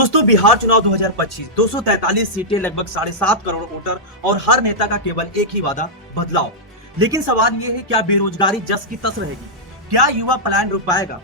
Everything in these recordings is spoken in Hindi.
दोस्तों, बिहार चुनाव 2025 243 सीटें, लगभग 7.5 करोड़ वोटर और हर नेता का केवल एक ही वादा, बदलाव। लेकिन सवाल ये है, क्या बेरोजगारी जस की तस रहेगी? क्या युवा पलायन रुक पाएगा?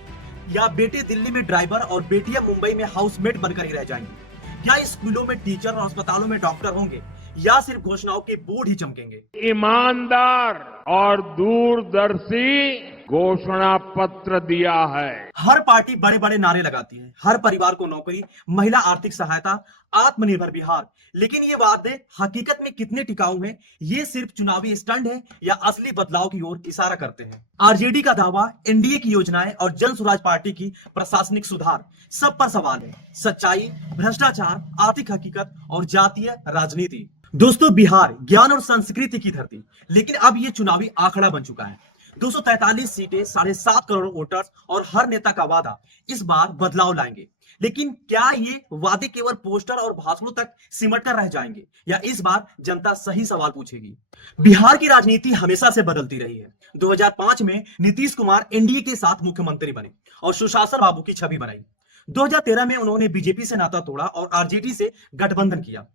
या बेटे दिल्ली में ड्राइवर और बेटियां मुंबई में हाउसमेट बनकर ही रह जाएंगी? क्या स्कूलों में टीचर और अस्पतालों में डॉक्टर होंगे या सिर्फ घोषणाओं के बोर्ड ही चमकेंगे? ईमानदार और दूरदर्शी घोषणा पत्र दिया है। हर पार्टी बड़े बड़े नारे लगाती है, हर परिवार को नौकरी, महिला आर्थिक सहायता, आत्मनिर्भर बिहार। लेकिन ये वादे हकीकत में कितने टिकाऊ हैं? ये सिर्फ चुनावी स्टंट है या असली बदलाव की ओर इशारा करते हैं? आरजेडी का दावा, एनडीए की योजनाएं और जन स्वराज पार्टी की प्रशासनिक सुधार, सब पर सवाल है। सच्चाई, भ्रष्टाचार, आर्थिक हकीकत और जातीय राजनीति। दोस्तों, बिहार ज्ञान और संस्कृति की धरती, लेकिन अब ये चुनावी आंकड़ा बन चुका है। 243 सीटें, 7.5 करोड़ वोटर्स और हर नेता का वादा इस बार बदलाव लाएंगे। लेकिन क्या ये वादे केवल पोस्टर और भाषणों तक सिमट कर रह जाएंगे या इस बार जनता सही सवाल पूछेगी? बिहार की राजनीति हमेशा से बदलती रही है। 2005 में नीतीश कुमार एनडीए के साथ मुख्यमंत्री बने और सुशासन बाबू की छवि बनाई। 2013 में उन्होंने बीजेपी से नाता तोड़ा और आरजेडी से गठबंधन किया।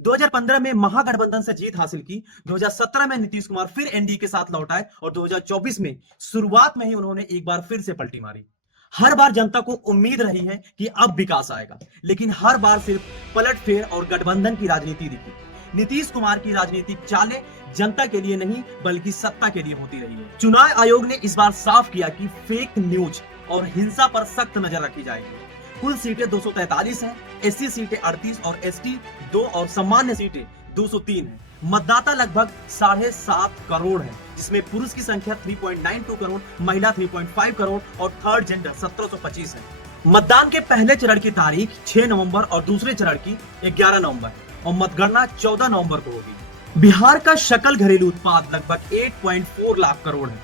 2015 में महागठबंधन से जीत हासिल की। 2017 में नीतीश कुमार फिर एनडीए के साथ लौट आए और 2024 में शुरुआत में ही उन्होंने एक बार फिर से पलटी मारी। हर बार जनता को उम्मीद रही है कि अब विकास आएगा, लेकिन हर बार सिर्फ पलटफेर और गठबंधन की राजनीति दिखी। नीतीश कुमार की राजनीतिक चालें जनता के लिए नहीं बल्कि सत्ता के लिए होती रही है। चुनाव आयोग ने इस बार साफ किया कि फेक न्यूज और हिंसा पर सख्त नजर रखी जाएगी। कुल सीटें 243 हैं, एससी सीटें 38 और एसटी 2 और सामान्य सीटें 203 हैं। मतदाता लगभग 7.5 करोड़ है, जिसमें पुरुष की संख्या 3.92 करोड़, महिला 3.5 करोड़ और थर्ड जेंडर 1725 है। मतदान के पहले चरण की तारीख 6 नवंबर और दूसरे चरण की 11 नवंबर और मतगणना 14 नवंबर को होगी। बिहार का सकल घरेलू उत्पाद लगभग 8.4 लाख करोड़ है।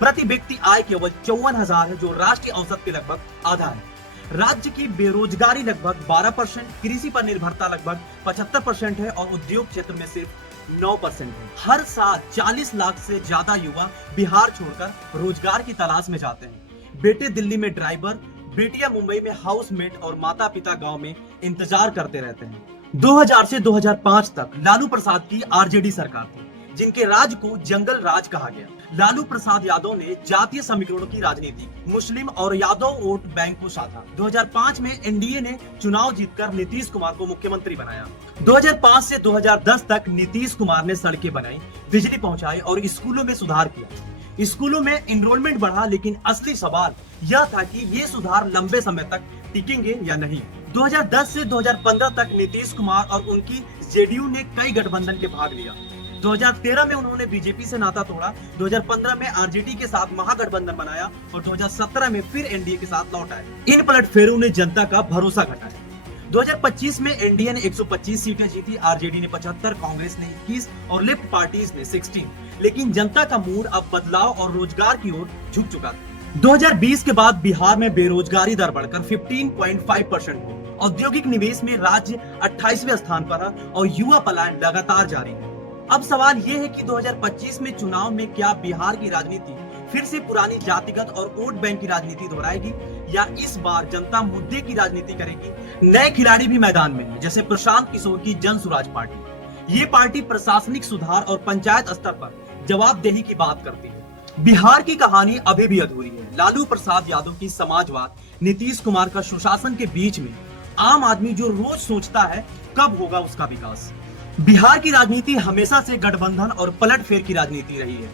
प्रति व्यक्ति आय केवल 54,000 है, जो राष्ट्रीय औसत के लगभग आधा है। राज्य की बेरोजगारी लगभग 12%, कृषि पर निर्भरता लगभग 75% है और उद्योग क्षेत्र में सिर्फ 9% है। हर साल 40 लाख से ज्यादा युवा बिहार छोड़कर रोजगार की तलाश में जाते हैं। बेटे दिल्ली में ड्राइवर, बेटियां मुंबई में हाउसमेट और माता पिता गांव में इंतजार करते रहते हैं। 2000 से 2005 तक लालू प्रसाद की आरजेडी सरकार थी, जिनके राज को जंगल राज कहा गया। लालू प्रसाद यादव ने जातीय समीकरणों की राजनीति, मुस्लिम और यादव वोट बैंक को साधा। 2005 में एनडीए ने चुनाव जीतकर नीतीश कुमार को मुख्यमंत्री बनाया। 2005 से 2010 तक नीतीश कुमार ने सड़कें बनाई, बिजली पहुंचाई और स्कूलों में सुधार किया। स्कूलों में एनरोलमेंट बढ़ा, लेकिन असली सवाल यह था कि ये सुधार लंबे समय तक टिकेंगे या नहीं। 2010 से 2015 तक नीतीश कुमार और उनकी जेडीयू ने कई गठबंधन के भाग लिया। 2013 में उन्होंने बीजेपी से नाता तोड़ा, 2015 में आरजेडी के साथ महागठबंधन बनाया और 2017 में फिर एनडीए के साथ लौट आए। इन पलटफेरों ने जनता का भरोसा घटाया। 2025 में एनडीए ने 125 सीटें जीती, आरजेडी ने 75, कांग्रेस ने 21 और लेफ्ट पार्टीज ने 16। लेकिन जनता का मूड अब बदलाव और रोजगार की ओर झुक चुका था। 2020 के बाद बिहार में बेरोजगारी दर बढ़कर 15.5% हुई। औद्योगिक निवेश में राज्य 28वें स्थान पर है और युवा पलायन लगातार जारी है। अब सवाल ये है कि 2025 में चुनाव में क्या बिहार की राजनीति फिर से पुरानी जातिगत और वोट बैंक की राजनीति दोहराएगी या इस बार जनता मुद्दे की राजनीति करेगी? नए खिलाड़ी भी मैदान में हैं, जैसे प्रशांत किशोर की जन स्वराज पार्टी। ये पार्टी प्रशासनिक सुधार और पंचायत स्तर पर जवाबदेही की बात करती है। बिहार की कहानी अभी भी अधूरी है। लालू प्रसाद यादव की समाजवाद, नीतीश कुमार का सुशासन के बीच में आम आदमी जो रोज सोचता है कब होगा उसका विकास। बिहार की राजनीति हमेशा से गठबंधन और पलटफेर की राजनीति रही है।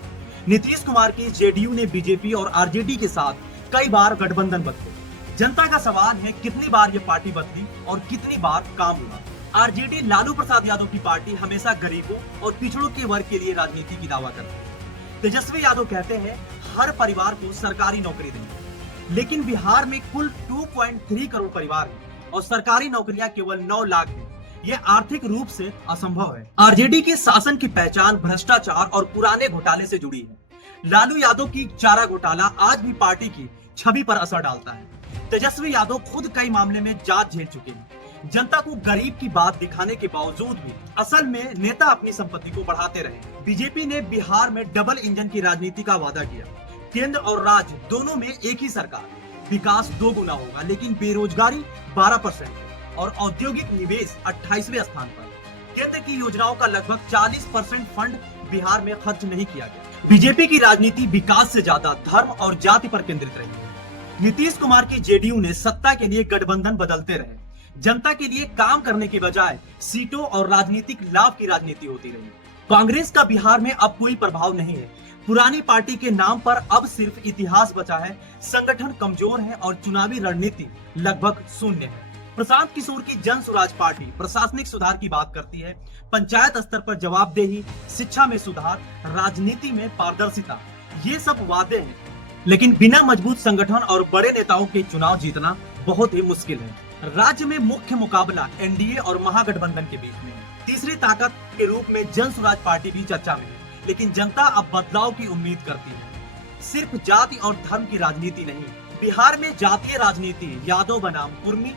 नीतीश कुमार की जेडीयू ने बीजेपी और आरजेडी के साथ कई बार गठबंधन बदले। जनता का सवाल है, कितनी बार ये पार्टी बदली और कितनी बार काम हुआ? आरजेडी लालू प्रसाद यादव की पार्टी हमेशा गरीबों और पिछड़ों के वर्ग के लिए राजनीति की दावा करती है। तेजस्वी यादव कहते हैं हर परिवार को सरकारी नौकरी देंगे, लेकिन बिहार में कुल 2.3 करोड़ परिवार है और सरकारी नौकरियां केवल 9 लाख है। यह आर्थिक रूप से असंभव है। आरजेडी के शासन की पहचान भ्रष्टाचार और पुराने घोटाले से जुड़ी है। लालू यादव की चारा घोटाला आज भी पार्टी की छवि पर असर डालता है। तेजस्वी यादव खुद कई मामले में जांच झेल चुके हैं। जनता को गरीब की बात दिखाने के बावजूद भी असल में नेता अपनी संपत्ति को बढ़ाते रहे। बीजेपी ने बिहार में डबल इंजन की राजनीति का वादा किया। केंद्र और राज्य दोनों में एक ही सरकार, विकास 2 गुना होगा, लेकिन बेरोजगारी 12%। और औद्योगिक निवेश 28वें स्थान पर। केंद्र की योजनाओं का लगभग 40% फंड बिहार में खर्च नहीं किया गया। बीजेपी की राजनीति विकास से ज्यादा धर्म और जाति पर केंद्रित रही है। नीतीश कुमार की जेडीयू ने सत्ता के लिए गठबंधन बदलते रहे, जनता के लिए काम करने के बजाय सीटों और राजनीतिक लाभ की राजनीति होती रही। कांग्रेस का बिहार में अब कोई प्रभाव नहीं है। पुरानी पार्टी के नाम पर अब सिर्फ इतिहास बचा है, संगठन कमजोर है और चुनावी रणनीति लगभग शून्य है। प्रशांत किशोर की जन स्वराज पार्टी प्रशासनिक सुधार की बात करती है, पंचायत स्तर पर जवाबदेही, शिक्षा में सुधार, राजनीति में पारदर्शिता, ये सब वादे हैं, लेकिन बिना मजबूत संगठन और बड़े नेताओं के चुनाव जीतना बहुत ही मुश्किल है। राज्य में मुख्य मुकाबला एनडीए और महागठबंधन के बीच में है। तीसरी ताकत के रूप में जन स्वराज पार्टी भी चर्चा में है, लेकिन जनता अब बदलाव की उम्मीद करती है, सिर्फ जाति और धर्म की राजनीति नहीं। बिहार में जातीय राजनीति यादव बनाम कुर्मी,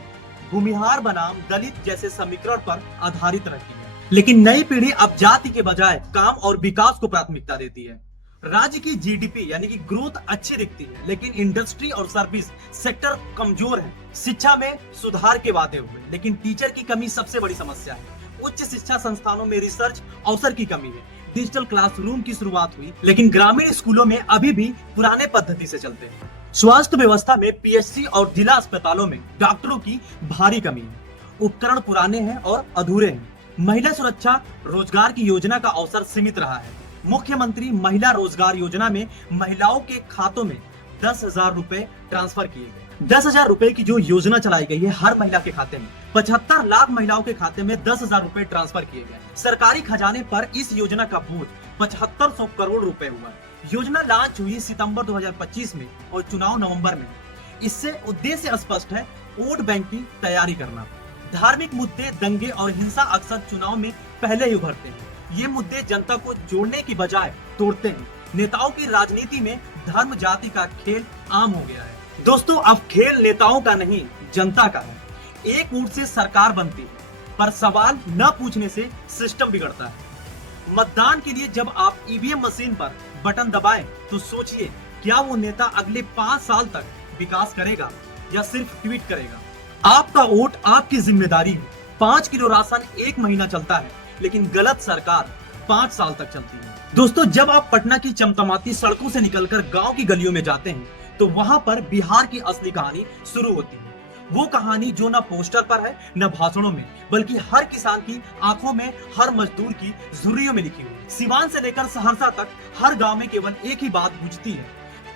भूमिहार बनाम दलित जैसे समीकरण पर आधारित रहती है, लेकिन नई पीढ़ी अब जाति के बजाय काम और विकास को प्राथमिकता देती है। राज्य की जीडीपी यानी कि ग्रोथ अच्छी दिखती है, लेकिन इंडस्ट्री और सर्विस सेक्टर कमजोर है। शिक्षा में सुधार के वादे हुए, लेकिन टीचर की कमी सबसे बड़ी समस्या है। उच्च शिक्षा संस्थानों में रिसर्च अवसर की कमी है। डिजिटल क्लासरूम की शुरुआत हुई, लेकिन ग्रामीण स्कूलों में अभी भी पुराने पद्धति से चलते हैं। स्वास्थ्य व्यवस्था में पीएचसी और जिला अस्पतालों में डॉक्टरों की भारी कमी है। उपकरण पुराने हैं और अधूरे हैं। महिला सुरक्षा रोजगार की योजना का अवसर सीमित रहा है। मुख्यमंत्री महिला रोजगार योजना में महिलाओं के खातों में 10,000 रुपए ट्रांसफर किए गए। 10,000 रुपए की जो योजना चलाई गई है हर महिला के खाते में, 75 लाख महिलाओं के खाते में 10,000 रुपए ट्रांसफर किए गए। सरकारी खजाने पर इस योजना का बोझ 7500 करोड़ रुपए हुआ है। योजना लॉन्च हुई सितंबर 2025 में और चुनाव नवंबर में। इससे उद्देश्य स्पष्ट है, वोट बैंक की तैयारी करना। धार्मिक मुद्दे, दंगे और हिंसा अक्सर चुनाव में पहले ही उभरते हैं। ये मुद्दे जनता को जोड़ने की बजाय तोड़ते हैं। नेताओं की राजनीति में धर्म जाति का खेल आम हो गया है। दोस्तों, अब खेल नेताओं का नहीं, जनता का है। एक वोट से सरकार बनती है, पर सवाल न पूछने से सिस्टम बिगड़ता है। मतदान के लिए जब आप ईवीएम मशीन पर बटन दबाएं, तो सोचिए क्या वो नेता अगले 5 साल तक विकास करेगा या सिर्फ ट्वीट करेगा। आपका वोट आपकी जिम्मेदारी है। 5 किलो राशन 1 महीना चलता है, लेकिन गलत सरकार 5 साल तक चलती है। दोस्तों, जब आप पटना की चमचमाती सड़कों से निकलकर गांव की गलियों में जाते हैं, तो वहां पर बिहार की असली कहानी शुरू होती है। वो कहानी जो न पोस्टर पर है, न भाषणों में, बल्कि हर किसान की आंखों में, हर मजदूर की झुर्रियों में लिखी हुई। सिवान से लेकर सहरसा तक हर गांव में केवल एक ही बात गूंजती है,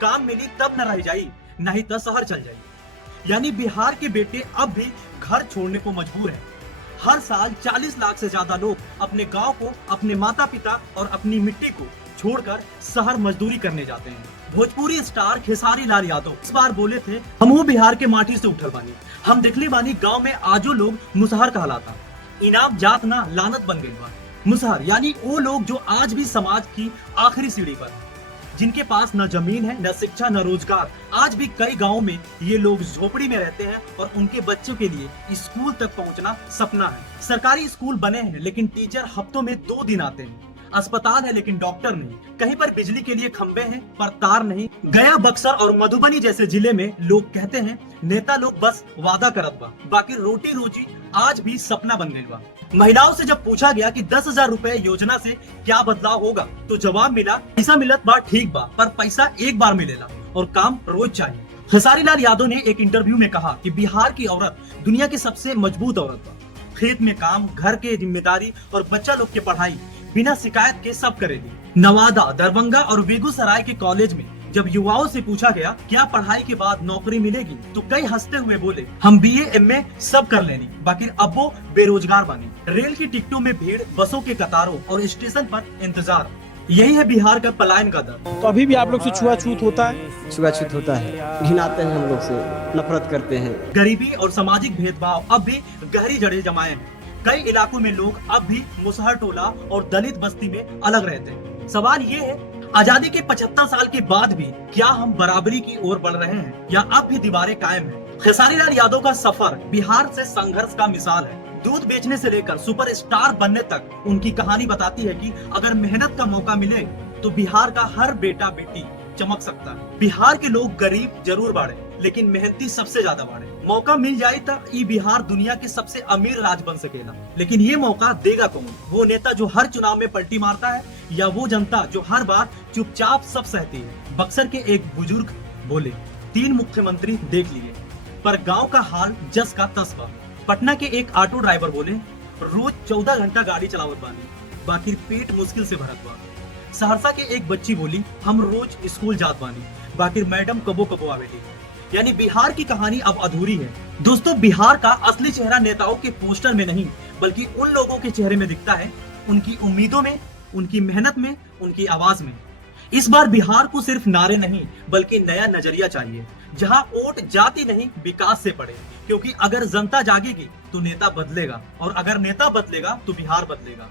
काम मिली तब न रह जाई, नहीं तो शहर चल जाई। यानी बिहार के बेटे अब भी घर छोड़ने को मजबूर हैं। हर साल 40 लाख से ज्यादा लोग अपने गांव को, अपने माता पिता और अपनी मिट्टी को छोड़कर शहर मजदूरी करने जाते हैं। भोजपुरी स्टार खेसारी लाल यादव इस बार बोले थे, हमहू बिहार के माटी से उठल बानी, हम देखले बानी गांव में आजो लोग मुसहर कहलाता, इनाम जात ना लानत बन गई बा। मुसहर यानी वो लोग जो आज भी समाज की आखिरी सीढ़ी पर, जिनके पास न जमीन है, न शिक्षा, न रोजगार। आज भी कई गाँव में ये लोग झोपड़ी में रहते हैं और उनके बच्चों के लिए स्कूल तक पहुंचना सपना है। सरकारी स्कूल बने हैं, लेकिन टीचर हफ्तों में 2 दिन आते हैं। अस्पताल है, लेकिन डॉक्टर नहीं। कहीं पर बिजली के लिए खंबे हैं, पर तार नहीं। गया, बक्सर और मधुबनी जैसे जिले में लोग कहते हैं नेता लोग बस वादा करत बा, बाकी रोटी रोजी आज भी सपना बन गई बा। महिलाओं से जब पूछा गया कि 10,000 रुपए योजना से क्या बदलाव होगा, तो जवाब मिला, पैसा मिलत बा ठीक बा, पर पैसा एक बार मिलेला और काम रोज चाहिए। खेसारी लाल यादव ने एक इंटरव्यू में कहा कि बिहार की औरत दुनिया की सबसे मजबूत औरत बा। खेत में काम, घर के जिम्मेदारी और बच्चा लोग की पढ़ाई बिना शिकायत के सब करेगी। नवादा, दरभंगा और बेगूसराय के कॉलेज में जब युवाओं से पूछा गया क्या पढ़ाई के बाद नौकरी मिलेगी, तो कई हंसते हुए बोले, हम बीए एमए सब कर लेनी, बाकी अब वो बेरोजगार बनी। रेल की टिकटों में भीड़, बसों के कतारों और स्टेशन पर इंतजार, यही है बिहार का पलायन का दर। तो अभी भी आप लोग से छुआछूत होता है? छुआछूत होता है, घिनाते हैं हम लोग से, नफरत करते हैं। गरीबी और सामाजिक भेदभाव अब भी गहरी जड़ें जमाए हैं। कई इलाकों में लोग अब भी मुसहर टोला और दलित बस्ती में अलग रहते हैं। सवाल ये है, आजादी के 75 साल के बाद भी क्या हम बराबरी की ओर बढ़ रहे हैं या अब भी दीवारें कायम हैं? खेसारी लाल यादव का सफर बिहार से संघर्ष का मिसाल है। दूध बेचने से लेकर सुपरस्टार बनने तक उनकी कहानी बताती है कि अगर मेहनत का मौका मिले तो बिहार का हर बेटा बेटी चमक सकता है। बिहार के लोग गरीब जरूर बाढ़े, लेकिन मेहनती सबसे ज्यादा बाढ़े। मौका मिल जाए तो ये बिहार दुनिया के सबसे अमीर राज्य बन सकेगा, लेकिन ये मौका देगा कौन? वो नेता जो हर चुनाव में पलटी मारता है, या वो जनता जो हर बार चुपचाप सब सहती है? बक्सर के एक बुजुर्ग बोले, 3 मुख्यमंत्री देख लिए पर गांव का हाल जस का तस बा। पटना के एक ऑटो ड्राइवर बोले, रोज 14 घंटा गाड़ी चलावत बानी, बाकी पेट मुश्किल से भरत बा। सहरसा के एक बच्ची बोली, हम रोज स्कूल जात बानी, बाकी मैडम कबो कबो आवेली। यानी बिहार की कहानी अब अधूरी है। दोस्तों, बिहार का असली चेहरा नेताओं के पोस्टर में नहीं, बल्कि उन लोगों के चेहरे में दिखता है, उनकी उम्मीदों में, उनकी मेहनत में, उनकी आवाज में। इस बार बिहार को सिर्फ नारे नहीं, बल्कि नया नजरिया चाहिए, जहां वोट जाति नहीं विकास से पड़े। क्योंकि अगर जनता जागेगी तो नेता बदलेगा, और अगर नेता बदलेगा तो बिहार बदलेगा।